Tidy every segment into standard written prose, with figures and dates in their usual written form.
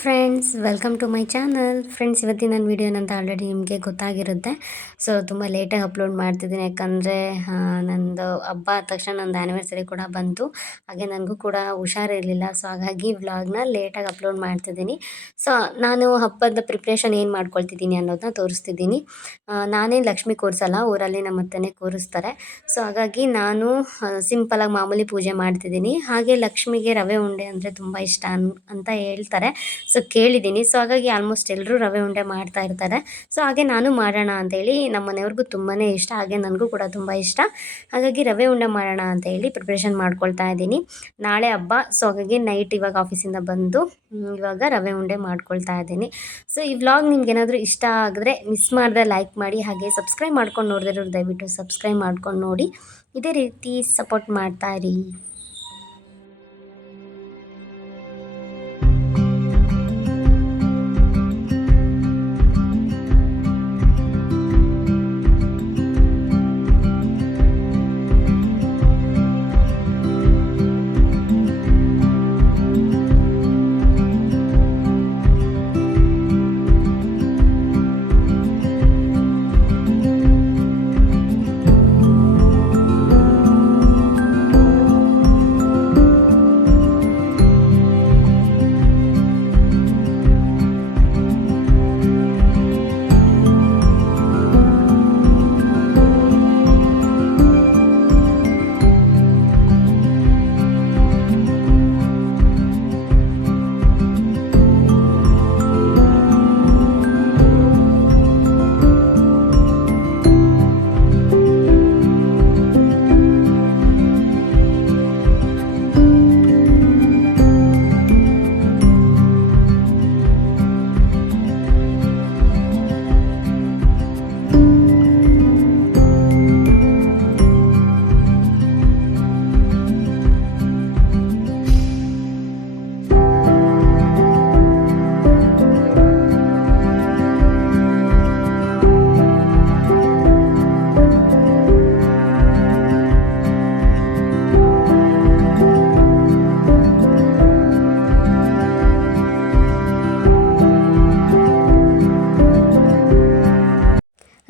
Friends, welcome to my channel. Friends, ಇವತ್ತಿನ ನನ್ನ ವೀಡಿಯೋನಂತ already ನಿಮಗೆ ಗೊತ್ತಾಗಿರುತ್ತೆ. ಸೊ ತುಂಬ ಲೇಟಾಗಿ ಅಪ್ಲೋಡ್ ಮಾಡ್ತಿದ್ದೀನಿ, ಯಾಕಂದರೆ ನಂದು ಹಬ್ಬ ಆದ ತಕ್ಷಣ ನಂದು ಆ್ಯನಿವರ್ಸರಿ ಕೂಡ ಬಂತು. ಹಾಗೆ ನನಗೂ ಕೂಡ ಹುಷಾರಿರಲಿಲ್ಲ. ಸೊ ಹಾಗಾಗಿ ವ್ಲಾಗ್ನ ಲೇಟಾಗಿ ಅಪ್ಲೋಡ್ ಮಾಡ್ತಿದ್ದೀನಿ. ಸೊ ನಾನು ಹಬ್ಬದ ಪ್ರಿಪ್ರೇಷನ್ ಏನು ಮಾಡ್ಕೊಳ್ತಿದ್ದೀನಿ ಅನ್ನೋದನ್ನ ತೋರಿಸ್ತಿದ್ದೀನಿ. ನಾನೇನು ಲಕ್ಷ್ಮಿ ಕೂರಿಸಲ್ಲ, ಊರಲ್ಲಿ ನಮ್ಮ ಅತ್ತೆನೇ ಕೂರಿಸ್ತಾರೆ. ಸೊ ಹಾಗಾಗಿ ನಾನು ಸಿಂಪಲಾಗಿ ಮಾಮೂಲಿ ಪೂಜೆ ಮಾಡ್ತಿದ್ದೀನಿ. ಹಾಗೆ ಲಕ್ಷ್ಮಿಗೆ ರವೆ ಉಂಡೆ ಅಂದರೆ ತುಂಬ ಇಷ್ಟ ಅಂತ ಹೇಳ್ತಾರೆ. ಸೊ ಕೇಳಿದ್ದೀನಿ. ಸೊ ಹಾಗಾಗಿ ಆಲ್ಮೋಸ್ಟ್ ಎಲ್ಲರೂ ರವೆ ಉಂಡೆ ಮಾಡ್ತಾ ಇರ್ತಾರೆ. ಸೊ ಹಾಗೆ ನಾನು ಮಾಡೋಣ ಅಂತೇಳಿ, ನಮ್ಮ ಮನೆಯವ್ರಿಗೂ ತುಂಬಾ ಇಷ್ಟ, ಹಾಗೆ ನನಗೂ ಕೂಡ ತುಂಬ ಇಷ್ಟ. ಹಾಗಾಗಿ ರವೆ ಉಂಡೆ ಮಾಡೋಣ ಅಂತ ಹೇಳಿ ಪ್ರಿಪ್ರೇಷನ್ ಮಾಡ್ಕೊಳ್ತಾ ಇದ್ದೀನಿ. ನಾಳೆ ಹಬ್ಬ. ಸೊ ಹಾಗಾಗಿ ನೈಟ್ ಇವಾಗ ಆಫೀಸಿಂದ ಬಂದು ಇವಾಗ ರವೆ ಉಂಡೆ ಮಾಡ್ಕೊಳ್ತಾ ಇದ್ದೀನಿ. ಸೊ ಈ ವ್ಲಾಗ್ ನಿಮ್ಗೆ ಏನಾದರೂ ಇಷ್ಟ ಆಗಿದ್ರೆ ಮಿಸ್ ಮಾಡಿದ್ರೆ ಲೈಕ್ ಮಾಡಿ, ಹಾಗೆ ಸಬ್ಸ್ಕ್ರೈಬ್ ಮಾಡ್ಕೊಂಡು ನೋಡಿದ್ರೆ ದಯವಿಟ್ಟು ಸಬ್ಸ್ಕ್ರೈಬ್ ಮಾಡ್ಕೊಂಡು ನೋಡಿ. ಇದೇ ರೀತಿ ಸಪೋರ್ಟ್ ಮಾಡ್ತಾ ಇರಿ.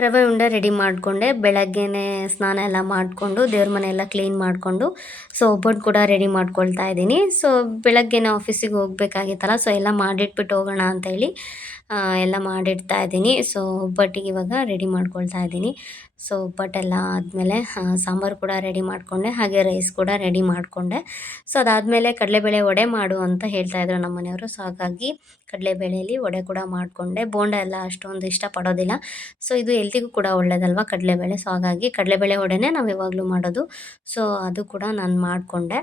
ರವೆ ಉಂಡೆ ರೆಡಿ ಮಾಡಿಕೊಂಡೆ. ಬೆಳಗ್ಗೆನೇ ಸ್ನಾನ ಎಲ್ಲ ಮಾಡಿಕೊಂಡು ದೇವ್ರ ಮನೆ ಎಲ್ಲ ಕ್ಲೀನ್ ಮಾಡಿಕೊಂಡು ಸೊ ಒಬ್ಬಟ್ಟು ಕೂಡ ರೆಡಿ ಮಾಡ್ಕೊಳ್ತಾ ಇದ್ದೀನಿ. ಸೊ ಬೆಳಗ್ಗೆನೇ ಆಫೀಸಿಗೆ ಹೋಗ್ಬೇಕಾಗಿತ್ತಲ್ಲ, ಸೊ ಎಲ್ಲ ಮಾಡಿಟ್ಬಿಟ್ಟು ಹೋಗೋಣ ಅಂತೇಳಿ ಎಲ್ಲ ಮಾಡಿಡ್ತಾ ಇದ್ದೀನಿ. ಸೊ ಒಬ್ಬಟ್ಟಿಗೆ ಇವಾಗ ರೆಡಿ ಮಾಡ್ಕೊಳ್ತಾ ಇದ್ದೀನಿ. ಸೊ ಒಬ್ಬಟ್ಟೆಲ್ಲ ಆದಮೇಲೆ ಸಾಂಬಾರು ಕೂಡ ರೆಡಿ ಮಾಡಿಕೊಂಡೆ, ಹಾಗೆ ರೈಸ್ ಕೂಡ ರೆಡಿ ಮಾಡಿಕೊಂಡೆ. ಸೊ ಅದಾದಮೇಲೆ ಕಡಲೆಬೇಳೆ ವಡೆ ಮಾಡು ಅಂತ ಹೇಳ್ತಾಯಿದ್ರು ನಮ್ಮ ಮನೆಯವರು. ಸೊ ಹಾಗಾಗಿ ಕಡಲೆಬೇಳೆಯಲ್ಲಿ ವಡೆ ಕೂಡ ಮಾಡಿಕೊಂಡೆ. ಬೋಂಡ ಎಲ್ಲ ಅಷ್ಟೊಂದು ಇಷ್ಟಪಡೋದಿಲ್ಲ. ಸೊ ಇದು ಹೆಲ್ತಿಗೂ ಕೂಡ ಒಳ್ಳೆಯದಲ್ವ ಕಡಲೆಬೇಳೆ. ಸೊ ಹಾಗಾಗಿ ಕಡಲೆಬೇಳೆ ವಡೆನೇ ನಾವು ಯಾವಾಗಲೂ ಮಾಡೋದು. ಸೊ ಅದು ಕೂಡ ನಾನು ಮಾಡಿಕೊಂಡೆ.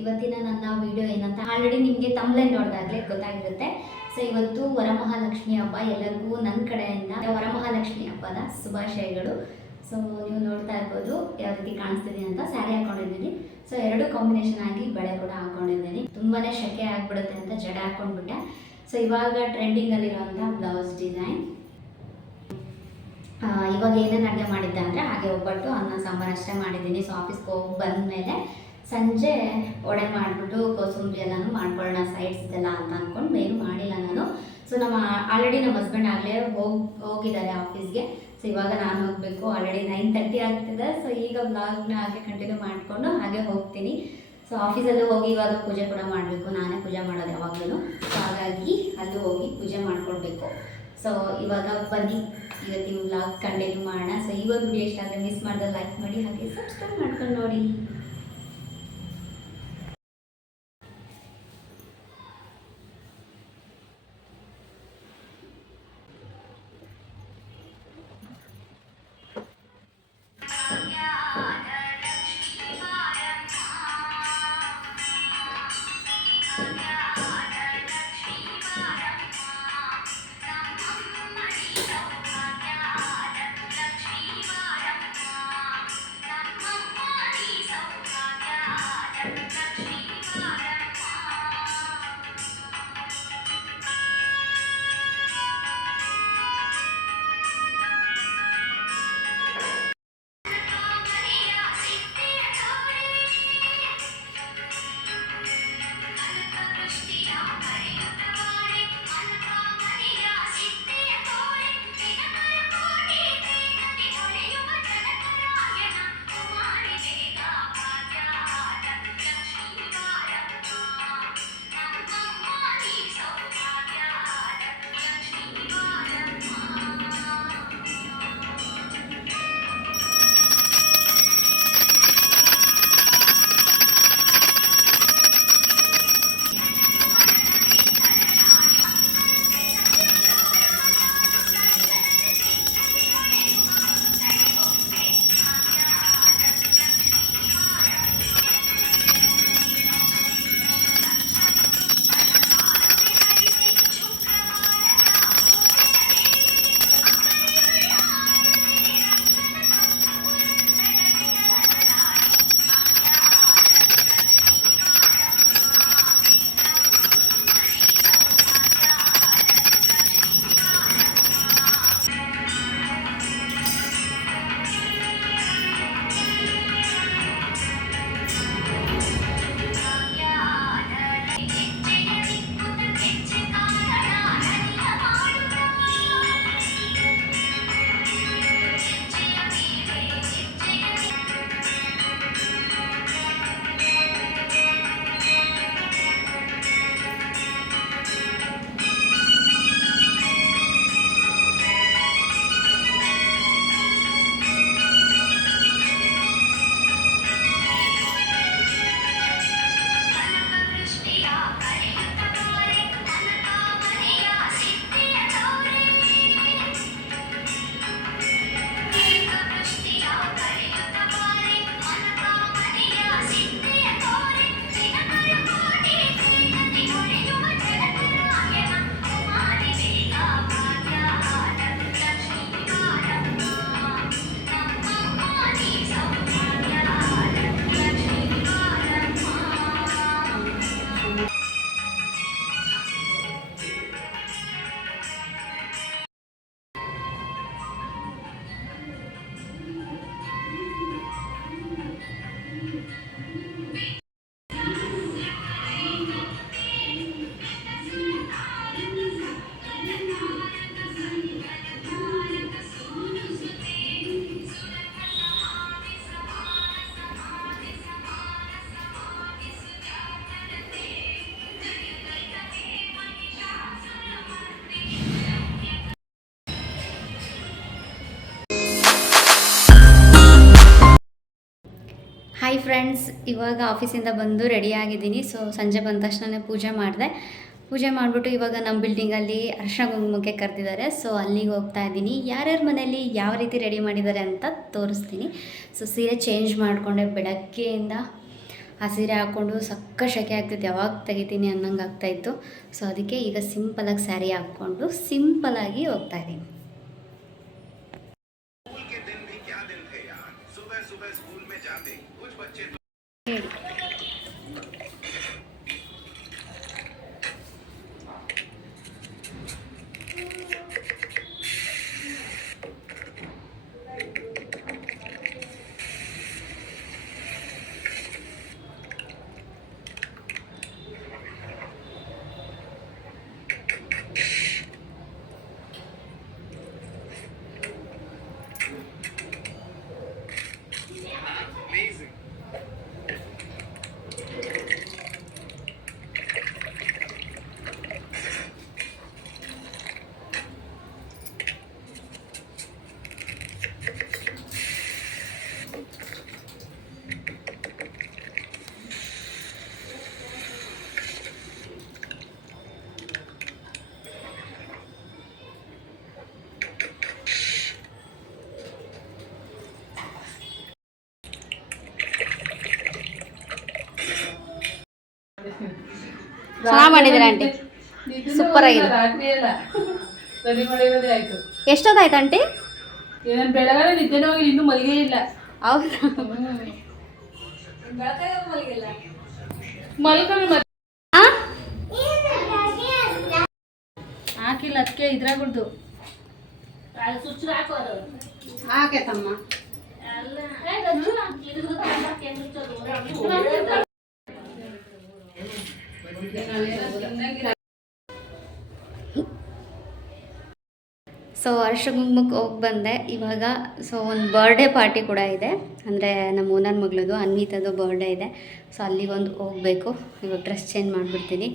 ಇವತ್ತಿನ ನನ್ನ ವಿಡಿಯೋ ಏನಂತ ಆಲ್ರೆಡಿ ನಿಮಗೆ ತಮ್ಲೈನ್ ನೋಡಿದಾಗಲೇ ಗೊತ್ತಾಗಿರುತ್ತೆ. ಸೊ ಇವತ್ತು ವರಮಹಾಲಕ್ಷ್ಮಿ ಹಬ್ಬ. ಎಲ್ಲರಿಗೂ ನನ್ನ ಕಡೆಯಿಂದ ವರಮಹಾಲಕ್ಷ್ಮಿ ಹಬ್ಬದ ಶುಭಾಶಯಗಳು. ಸೊ ನೀವು ನೋಡ್ತಾ ಇರ್ಬೋದು ಯಾವ ರೀತಿ ಕಾಣಿಸ್ತಿದ್ದೀನಿ ಅಂತ. ಸ್ಯಾರಿ ಹಾಕೊಂಡಿದ್ದೀನಿ. ಸೊ ಎರಡು ಕಾಂಬಿನೇಷನ್ ಆಗಿ ಬಳೆ ಕೂಡ ಹಾಕೊಂಡಿದ್ದೀನಿ. ತುಂಬಾ ಶೆಕೆ ಆಗಿಬಿಡುತ್ತೆ ಅಂತ ಜಡೆ ಹಾಕೊಂಡ್ಬಿಟ್ಟೆ. ಸೊ ಇವಾಗ ಟ್ರೆಂಡಿಂಗಲ್ಲಿರುವಂಥ ಬ್ಲೌಸ್ ಡಿಸೈನ್. ಇವಾಗ ಏನೇನು ಅಡುಗೆ ಮಾಡಿದ್ದೆ ಅಂದರೆ ಹಾಗೆ ಒಬ್ಬಟ್ಟು ಅನ್ನ ಸಾಂಬಾರು ಅಷ್ಟೇ ಮಾಡಿದ್ದೀನಿ. ಸೊ ಆಫೀಸ್ಗೆ ಹೋಗಿ ಬಂದಮೇಲೆ ಸಂಜೆ ವಡೆ ಮಾಡಿಬಿಟ್ಟು ಕೋಸಂಬರಿ ಎಲ್ಲನೂ ಮಾಡ್ಕೊಳ್ಳೋಣ ಸೈಡ್ಸ್ ಇದೆಲ್ಲ ಅಂತ ಅಂದ್ಕೊಂಡು ಏನು ಮಾಡಿಲ್ಲ ನಾನು. ಸೊ ಆಲ್ರೆಡಿ ನಮ್ಮ ಹಸ್ಬೆಂಡ್ ಆಗಲೇ ಹೋಗಿದ್ದಾರೆ ಆಫೀಸ್ಗೆ. ಸೊ ಇವಾಗ ನಾನು ಹೋಗಬೇಕು. ಆಲ್ರೆಡಿ 9:30 ಆಗ್ತಿದೆ. ಸೊ ಈಗ ವ್ಲಾಗ್ನ ಹಾಗೆ ಕಂಟಿನ್ಯೂ ಮಾಡಿಕೊಂಡು ಹಾಗೆ ಹೋಗ್ತೀನಿ. ಸೊ ಆಫೀಸಲ್ಲೂ ಹೋಗಿ ಇವಾಗ ಪೂಜೆ ಕೂಡ ಮಾಡಬೇಕು. ನಾನೇ ಪೂಜೆ ಮಾಡೋದು ಯಾವಾಗಲೂ. ಸೊ ಹಾಗಾಗಿ ಅಲ್ಲೂ ಹೋಗಿ ಪೂಜೆ ಮಾಡ್ಕೊಳ್ಬೇಕು. ಸೊ ಇವಾಗ ಬನ್ನಿ ಇವತ್ತಿನ ವ್ಲಾಗ್ ಕಂಟಿನ್ಯೂ ಮಾಡೋಣ. ಸೊ ಈ ಒಂದು ವಿಡಿಯೋ ಇಷ್ಟ ಆದರೆ ಮಿಸ್ ಮಾಡಿದ್ರೆ ಲೈಕ್ ಮಾಡಿ, ಹಾಗೆ ಸಬ್ಸ್ಕ್ರೈಬ್ ಮಾಡ್ಕೊಂಡು ನೋಡಿ. ಹಾಯ್ ಫ್ರೆಂಡ್ಸ್, ಇವಾಗ ಆಫೀಸಿಂದ ಬಂದು ರೆಡಿಯಾಗಿದ್ದೀನಿ. ಸೊ ಸಂಜೆ ಬಂದ ತಕ್ಷಣ ಪೂಜೆ ಮಾಡಿದೆ. ಪೂಜೆ ಮಾಡಿಬಿಟ್ಟು ಇವಾಗ ನಮ್ಮ ಬಿಲ್ಡಿಂಗಲ್ಲಿ ಅರ್ಶಿನ ಕುಂಕುಮಕ್ಕೆ ಕರೆದಿದ್ದಾರೆ. ಸೊ ಅಲ್ಲಿಗೆ ಹೋಗ್ತಾ ಇದ್ದೀನಿ. ಯಾರ್ಯಾರ ಮನೆಯಲ್ಲಿ ಯಾವ ರೀತಿ ರೆಡಿ ಮಾಡಿದ್ದಾರೆ ಅಂತ ತೋರಿಸ್ತೀನಿ. ಸೊ ಸೀರೆ ಚೇಂಜ್ ಮಾಡಿಕೊಂಡೆ. ಬೆಳಗ್ಗೆಯಿಂದ ಆ ಸೀರೆ ಹಾಕ್ಕೊಂಡು ಸಕ್ಕ ಶೆಕೆ ಆಗ್ತಿತ್ತು, ಯಾವಾಗ ತೆಗಿತೀನಿ ಅನ್ನಂಗೆ ಆಗ್ತಾಯಿತ್ತು. ಸೊ ಅದಕ್ಕೆ ಈಗ ಸಿಂಪಲಾಗಿ ಸ್ಯಾರಿ ಹಾಕ್ಕೊಂಡು ಸಿಂಪಲಾಗಿ ಹೋಗ್ತಾ ಇದ್ದೀನಿ. ಚೆನ್ನಾಗಿ ಮಾಡಿದ್ದೀರಾ ಆಂಟಿ, ಸೂಪರ್ ಆಗಿದೆ. ಎಷ್ಟೊತ್ತಾಯ್ತು ಆಂಟಿ? ನಾನು ಬೆಳಗಾವಿ ನಿದ್ದೆನೇ ಹೋಗಿ ಇನ್ನೂ ಮಲ್ಗೇ ಇಲ್ಲ. ಹೌದಾ? ಹಾಕಿಲ್ಲ ಅದಕ್ಕೆ ಇದ್ರಾಗುಳ್ದು ಹಾಕೆ ತಮ್ಮ. ಸೊ ಅರ್ಶಕುಂಕುಮಕ್ಕೆ ಹೋಗಿ ಬಂದೆ ಇವಾಗ. ಸೊ ಒಂದು ಬರ್ಡೇ ಪಾರ್ಟಿ ಕೂಡ ಇದೆ, ಅಂದರೆ ನಮ್ಮ ಓನರ್ ಮಗಳದು ಅನ್ವಿತದು ಬರ್ಡೇ ಇದೆ. ಸೊ ಅಲ್ಲಿಗೊಂದು ಹೋಗಬೇಕು. ಇವಾಗ ಡ್ರೆಸ್ ಚೇಂಜ್ ಮಾಡಿಬಿಡ್ತೀನಿ.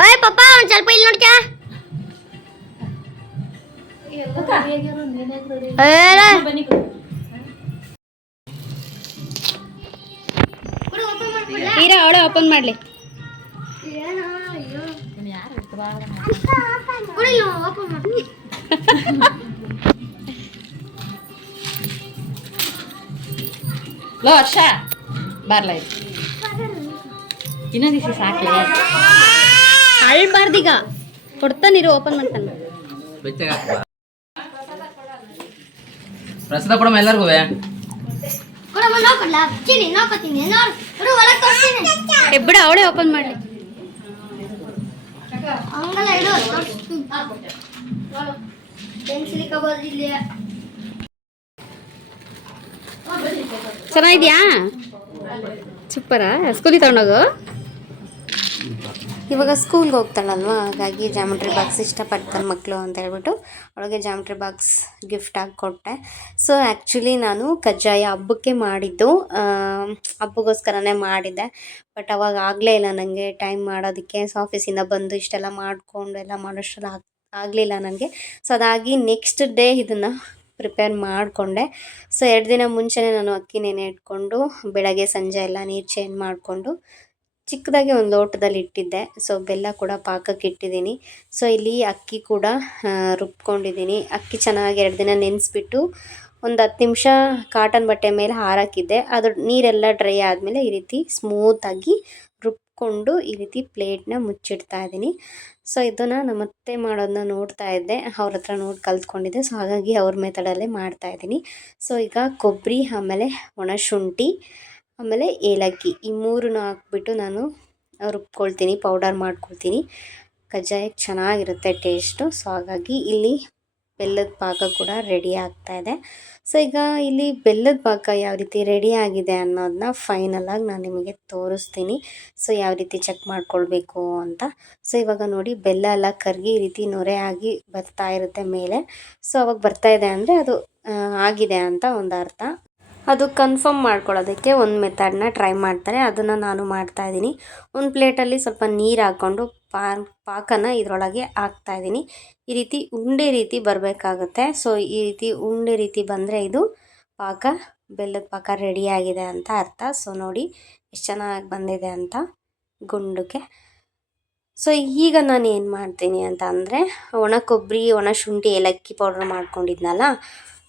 ಓಯ್ ಪಪ್ಪ ಒಂದು ಸ್ವಲ್ಪ ಇಲ್ಲಿ ನೋಡ್ಕ್ಯಾ. ತೀರಾ ಅವಳೆ ಓಪನ್ ಮಾಡಲಿ. ಲೋ ಹರ್ಷ ಬರ್ಲಾಯ್ತು, ಇನ್ನೊಂದು ದಿವಸ ಸಾಕ್ಲಿ, ಅಳ್ಬಾರ್ದೀಗ. ಕೊಡ್ತಾನಿರು, ಓಪನ್ ಮಾಡ್ತಾನೆ. ಪ್ರಸಾದ ಕೊಡಮ್ಮ ಎಲ್ಲರಿಗೂ. ಬಿಡ ಅವಳೇ ಓಪನ್ ಮಾಡಲಿ. ಚೆನ್ನಾಗಿದ್ಯಾ? ಸೂಪರಾ? ಸ್ಕೂಲಿಗೆ ತಗೊಂಡೋಗು. ಇವಾಗ ಸ್ಕೂಲ್ಗೆ ಹೋಗ್ತಾಳಲ್ವ, ಹಾಗಾಗಿ ಜಾಮೆಟ್ರಿ ಬಾಕ್ಸ್ ಇಷ್ಟಪಡ್ತಾರೆ ಮಕ್ಕಳು ಅಂತ ಹೇಳ್ಬಿಟ್ಟು ಅವಳಿಗೆ ಜಾಮೆಟ್ರಿ ಬಾಕ್ಸ್ ಗಿಫ್ಟ್ ಆಗಿ ಕೊಟ್ಟೆ. ಸೊ ಆ್ಯಕ್ಚುಲಿ ನಾನು ಕಜ್ಜಾಯ ಹಬ್ಬಕ್ಕೆ ಮಾಡಿದ್ದು, ಹಬ್ಬಕ್ಕೋಸ್ಕರನೇ ಮಾಡಿದ್ದೆ. ಬಟ್ ಅವಾಗ ಆಗಲೇ ಇಲ್ಲ ನನಗೆ ಟೈಮ್ ಮಾಡೋದಕ್ಕೆ. ಸೊ ಆಫೀಸಿಂದ ಬಂದು ಇಷ್ಟೆಲ್ಲ ಮಾಡಿಕೊಂಡು ಎಲ್ಲ ಮಾಡೋಷ್ಟೆಲ್ಲ ಆಗಲಿಲ್ಲ ನನಗೆ. ಸೊ ಅದಾಗಿ ನೆಕ್ಸ್ಟ್ ಡೇ ಇದನ್ನು ಪ್ರಿಪೇರ್ ಮಾಡಿಕೊಂಡೆ. ಸೊ 2 ದಿನ ಮುಂಚೆನೇ ನಾನು ಅಕ್ಕಿ ನೆನೆ ಇಟ್ಕೊಂಡು ಬೆಳಗ್ಗೆ ಸಂಜೆ ಎಲ್ಲ ನೀರು ಚೇಂಜ್ ಮಾಡಿಕೊಂಡು ಚಿಕ್ಕದಾಗಿ ಒಂದು ಲೋಟದಲ್ಲಿ ಇಟ್ಟಿದ್ದೆ. ಸೊ ಬೆಲ್ಲ ಕೂಡ ಪಾಕಕ್ಕೆ ಇಟ್ಟಿದ್ದೀನಿ. ಸೊ ಇಲ್ಲಿ ಅಕ್ಕಿ ಕೂಡ ರುಬ್ಕೊಂಡಿದ್ದೀನಿ. ಅಕ್ಕಿ ಚೆನ್ನಾಗಿ 2 ದಿನ ನೆನೆಸ್ಬಿಟ್ಟು ಒಂದು 10 ನಿಮಿಷ ಕಾಟನ್ ಬಟ್ಟೆ ಮೇಲೆ ಹಾರಾಕಿದ್ದೆ. ಅದು ನೀರೆಲ್ಲ ಡ್ರೈ ಆದಮೇಲೆ ಈ ರೀತಿ ಸ್ಮೂತಾಗಿ ರುಬ್ಕೊಂಡು ಈ ರೀತಿ ಪ್ಲೇಟ್ನ ಮುಚ್ಚಿಡ್ತಾ ಇದ್ದೀನಿ. ಸೊ ಇದನ್ನು ನಮ್ಮ ಅತ್ತೆ ಮಾಡೋದನ್ನ ನೋಡ್ತಾ ಇದ್ದೆ, ಅವ್ರ ಹತ್ರ ನೋಡಿ ಕಲ್ತ್ಕೊಂಡಿದ್ದೆ. ಸೊ ಹಾಗಾಗಿ ಅವ್ರ ಮೆಥಡಲ್ಲೇ ಮಾಡ್ತಾಯಿದ್ದೀನಿ. ಸೊ ಈಗ ಕೊಬ್ಬರಿ, ಆಮೇಲೆ ಒಣಶುಂಠಿ, ಆಮೇಲೆ ಏಲಕ್ಕಿ, ಈ 3 ಹಾಕ್ಬಿಟ್ಟು ನಾನು ರುಬ್ಕೊಳ್ತೀನಿ, ಪೌಡರ್ ಮಾಡ್ಕೊಳ್ತೀನಿ. ಕಜ್ಜಾಯಕ್ಕೆ ಚೆನ್ನಾಗಿರುತ್ತೆ ಟೇಸ್ಟು. ಸೊ ಹಾಗಾಗಿ ಇಲ್ಲಿ ಬೆಲ್ಲದ ಪಾಕ ಕೂಡ ರೆಡಿ ಆಗ್ತಾ ಇದೆ. ಸೊ ಈಗ ಇಲ್ಲಿ ಬೆಲ್ಲದ ಪಾಕ ಯಾವ ರೀತಿ ರೆಡಿ ಆಗಿದೆ ಅನ್ನೋದನ್ನ ಫೈನಲಾಗಿ ನಾನು ನಿಮಗೆ ತೋರಿಸ್ತೀನಿ. ಸೊ ಯಾವ ರೀತಿ ಚೆಕ್ ಮಾಡ್ಕೊಳ್ಬೇಕು ಅಂತ. ಸೊ ಇವಾಗ ನೋಡಿ ಬೆಲ್ಲ ಎಲ್ಲ ಕರಗಿ ಈ ರೀತಿ ನೊರೆ ಆಗಿ ಬರ್ತಾ ಇರುತ್ತೆ ಮೇಲೆ. ಸೊ ಅವಾಗ ಬರ್ತಾ ಇದೆ ಅಂದರೆ ಅದು ಆಗಿದೆ ಅಂತ ಒಂದು ಅರ್ಥ. ಅದು ಕನ್ಫರ್ಮ್ ಮಾಡ್ಕೊಳ್ಳೋದಕ್ಕೆ ಒಂದು ಮೆಥಡ್ನ ಟ್ರೈ ಮಾಡ್ತಾರೆ, ಅದನ್ನು ನಾನು ಮಾಡ್ತಾಯಿದ್ದೀನಿ. ಒಂದು ಪ್ಲೇಟಲ್ಲಿ ಸ್ವಲ್ಪ ನೀರು ಹಾಕ್ಕೊಂಡು ಪಾಕನ ಇದರೊಳಗೆ ಹಾಕ್ತಾಯಿದ್ದೀನಿ. ಈ ರೀತಿ ಉಂಡೆ ರೀತಿ ಬರಬೇಕಾಗುತ್ತೆ. ಸೊ ಈ ರೀತಿ ಉಂಡೆ ರೀತಿ ಬಂದರೆ ಇದು ಪಾಕ, ಬೆಲ್ಲದ ಪಾಕ ರೆಡಿಯಾಗಿದೆ ಅಂತ ಅರ್ಥ. ಸೊ ನೋಡಿ ಎಷ್ಟು ಚೆನ್ನಾಗಿ ಬಂದಿದೆ ಅಂತ ಗುಂಡಕ್ಕೆ. ಸೊ ಈಗ ನಾನು ಏನು ಮಾಡ್ತೀನಿ ಅಂತ ಅಂದರೆ ಒಣ ಕೊಬ್ಬರಿ, ಒಣ ಶುಂಠಿ, ಏಲಕ್ಕಿ ಪೌಡ್ರ್ ಮಾಡ್ಕೊಂಡಿದ್ನಲ್ಲ,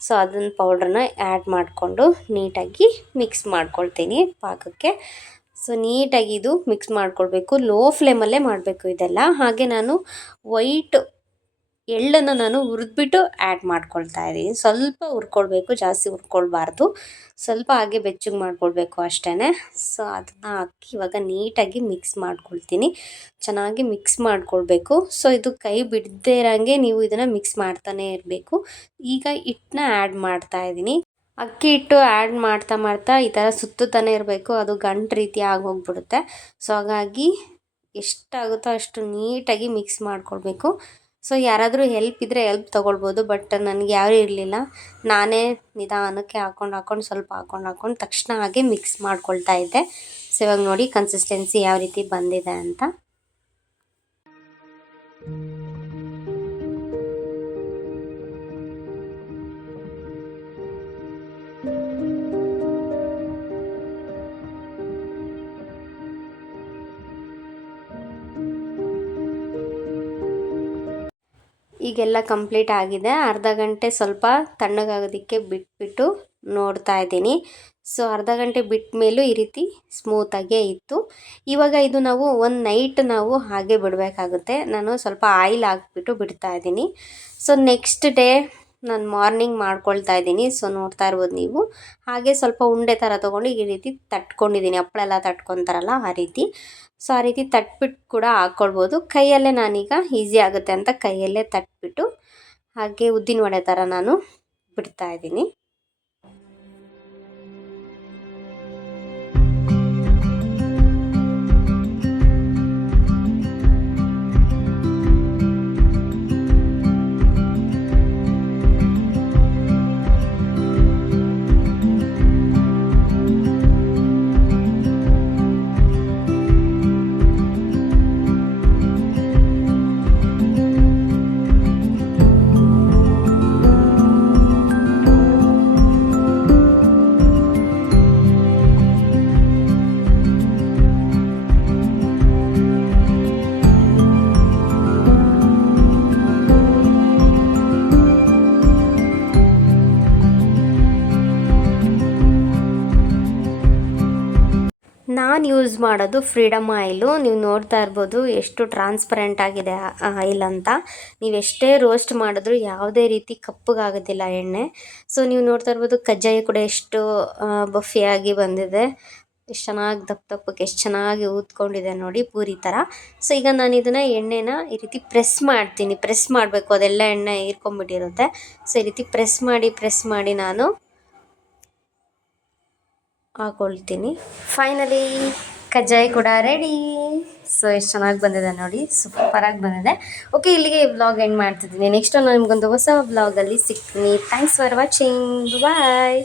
ಸೊ ಅದನ್ನ ಪೌಡ್ರನ್ನ ಆ್ಯಡ್ ಮಾಡಿಕೊಂಡು ನೀಟಾಗಿ ಮಿಕ್ಸ್ ಮಾಡ್ಕೊಳ್ತೀನಿ ಪಾಕಕ್ಕೆ. ಸೊ ನೀಟಾಗಿ ಇದು ಮಿಕ್ಸ್ ಮಾಡ್ಕೊಳ್ಬೇಕು, ಲೋ ಫ್ಲೇಮಲ್ಲೇ ಮಾಡಬೇಕು ಇದೆಲ್ಲ. ಹಾಗೆ ನಾನು ವೈಟ್ ಎಳ್ಳನ್ನು ನಾನು ಹುರಿದ್ಬಿಟ್ಟು ಆ್ಯಡ್ ಮಾಡ್ಕೊಳ್ತಾ ಇದ್ದೀನಿ. ಸ್ವಲ್ಪ ಹುರ್ಕೊಳ್ಬೇಕು, ಜಾಸ್ತಿ ಹುರ್ಕೊಳ್ಬಾರ್ದು, ಸ್ವಲ್ಪ ಹಾಗೆ ಬೆಚ್ಚಗೆ ಮಾಡ್ಕೊಳ್ಬೇಕು ಅಷ್ಟೇ. ಸೊ ಅದನ್ನು ಹಾಕಿ ಇವಾಗ ನೀಟಾಗಿ ಮಿಕ್ಸ್ ಮಾಡ್ಕೊಳ್ತೀನಿ, ಚೆನ್ನಾಗಿ ಮಿಕ್ಸ್ ಮಾಡ್ಕೊಳ್ಬೇಕು. ಸೊ ಇದು ಕೈ ಬಿಡದೇ ಇರೋಂಗೆ ನೀವು ಇದನ್ನು ಮಿಕ್ಸ್ ಮಾಡ್ತಾನೆ ಇರಬೇಕು. ಈಗ ಹಿಟ್ಟನ್ನ ಆ್ಯಡ್ ಮಾಡ್ತಾ ಇದ್ದೀನಿ. ಅಕ್ಕಿ ಹಿಟ್ಟು ಆ್ಯಡ್ ಮಾಡ್ತಾ ಈ ಥರ ಸುತ್ತುತ್ತಾನೆ ಇರಬೇಕು, ಅದು ಗಂಟು ರೀತಿ ಆಗೋಗ್ಬಿಡುತ್ತೆ. ಸೊ ಹಾಗಾಗಿ ಎಷ್ಟಾಗುತ್ತೋ ಅಷ್ಟು ನೀಟಾಗಿ ಮಿಕ್ಸ್ ಮಾಡ್ಕೊಳ್ಬೇಕು. ಸೊ ಯಾರಾದರೂ ಹೆಲ್ಪ್ ಇದ್ದರೆ ಹೆಲ್ಪ್ ತೊಗೊಳ್ಬೋದು, ಬಟ್ ನನಗೆ ಯಾರೂ ಇರಲಿಲ್ಲ. ನಾನೇ ನಿಧಾನಕ್ಕೆ ಹಾಕ್ಕೊಂಡು ಸ್ವಲ್ಪ ಹಾಕ್ಕೊಂಡು ತಕ್ಷಣ ಹಾಗೆ ಮಿಕ್ಸ್ ಮಾಡ್ಕೊಳ್ತಾ ಇದ್ದೆ. ಸೊ ಇವಾಗ ನೋಡಿ ಕನ್ಸಿಸ್ಟೆನ್ಸಿ ಯಾವ ರೀತಿ ಬಂದಿದೆ ಅಂತ. ಈಗೆಲ್ಲ ಕಂಪ್ಲೀಟ್ ಆಗಿದೆ. ಅರ್ಧ ಗಂಟೆ ಸ್ವಲ್ಪ ತಣ್ಣಗಾಗೋದಕ್ಕೆ ಬಿಟ್ಬಿಟ್ಟು ನೋಡ್ತಾ ಇದ್ದೀನಿ. ಸೊ ಅರ್ಧ ಗಂಟೆ ಬಿಟ್ಟ ಮೇಲೂ ಈ ರೀತಿ ಸ್ಮೂತಾಗೇ ಇತ್ತು. ಇವಾಗ ಇದು ನಾವು ಒಂದು ನೈಟ್ ನಾವು ಹಾಗೆ ಬಿಡಬೇಕಾಗುತ್ತೆ. ನಾನು ಸ್ವಲ್ಪ ಆಯಿಲ್ ಹಾಕ್ಬಿಟ್ಟು ಬಿಡ್ತಾ ಇದ್ದೀನಿ. ಸೊ ನೆಕ್ಸ್ಟ್ ಡೇ ನಾನು ಮಾರ್ನಿಂಗ್ ಮಾಡ್ಕೊಳ್ತಾ ಇದ್ದೀನಿ. ಸೊ ನೋಡ್ತಾ ಇರ್ಬೋದು ನೀವು. ಹಾಗೆ ಸ್ವಲ್ಪ ಉಂಡೆ ಥರ ತೊಗೊಂಡು ಈ ರೀತಿ ತಟ್ಕೊಂಡಿದ್ದೀನಿ, ಹಪ್ಪಳ ಎಲ್ಲ ತಟ್ಕೊತಾರಲ್ಲ ಆ ರೀತಿ. ಸೊ ಆ ರೀತಿ ತಟ್ಬಿಟ್ಟು ಕೂಡ ಹಾಕ್ಕೊಳ್ಬೋದು. ಕೈಯಲ್ಲೇ ನಾನೀಗ ಈಸಿ ಆಗುತ್ತೆ ಅಂತ ಕೈಯಲ್ಲೇ ತಟ್ಬಿಟ್ಟು ಹಾಗೆ ಉದ್ದಿನ ವಡೆ ಥರ ನಾನು ಬಿಡ್ತಾ ಇದ್ದೀನಿ. ನಾನು ಯೂಸ್ ಮಾಡೋದು ಫ್ರೀಡಮ್ ಆಯಿಲು. ನೀವು ನೋಡ್ತಾ ಇರ್ಬೋದು ಎಷ್ಟು ಟ್ರಾನ್ಸ್ಪರೆಂಟ್ ಆಗಿದೆ ಆಯಿಲ್ ಅಂತ. ನೀವು ಎಷ್ಟೇ ರೋಸ್ಟ್ ಮಾಡಿದ್ರೂ ಯಾವುದೇ ರೀತಿ ಕಪ್ಪಗಾಗೋದಿಲ್ಲ ಎಣ್ಣೆ. ಸೊ ನೀವು ನೋಡ್ತಾ ಇರ್ಬೋದು ಕಜ್ಜಾಯ ಕೂಡ ಎಷ್ಟು ಬಫಿಯಾಗಿ ಬಂದಿದೆ, ಎಷ್ಟು ಚೆನ್ನಾಗಿ ದಪ್ಪಕ್ಕೆ ಎಷ್ಟು ಚೆನ್ನಾಗಿ ಊದ್ಕೊಂಡಿದೆ ನೋಡಿ, ಪೂರಿ ಥರ. ಸೊ ಈಗ ನಾನು ಇದನ್ನು ಎಣ್ಣೆನ ಈ ರೀತಿ ಪ್ರೆಸ್ ಮಾಡ್ತೀನಿ. ಪ್ರೆಸ್ ಮಾಡಬೇಕು, ಅದೆಲ್ಲ ಎಣ್ಣೆ ಹೀರ್ಕೊಂಡ್ಬಿಟ್ಟಿರುತ್ತೆ. ಸೊ ಈ ರೀತಿ ಪ್ರೆಸ್ ಮಾಡಿ ನಾನು ಹಾಕೊಳ್ತೀನಿ. ಫೈನಲಿ ಕಜ್ಜಾಯ ಕೂಡ ರೆಡಿ. ಸೊ ಎಷ್ಟು ಚೆನ್ನಾಗಿ ಬಂದಿದೆ ನೋಡಿ, ಸೂಪರಾಗಿ ಬಂದಿದೆ. ಓಕೆ, ಇಲ್ಲಿಗೆ ಈ ವ್ಲಾಗ್ ಎಂಡ್ ಮಾಡ್ತಿದ್ದೀನಿ. ನೆಕ್ಸ್ಟ್ ನಾನು ನಿಮಗೊಂದು ಹೊಸ ವ್ಲಾಗಲ್ಲಿ ಸಿಗ್ತೀನಿ. Thanks for watching, bye.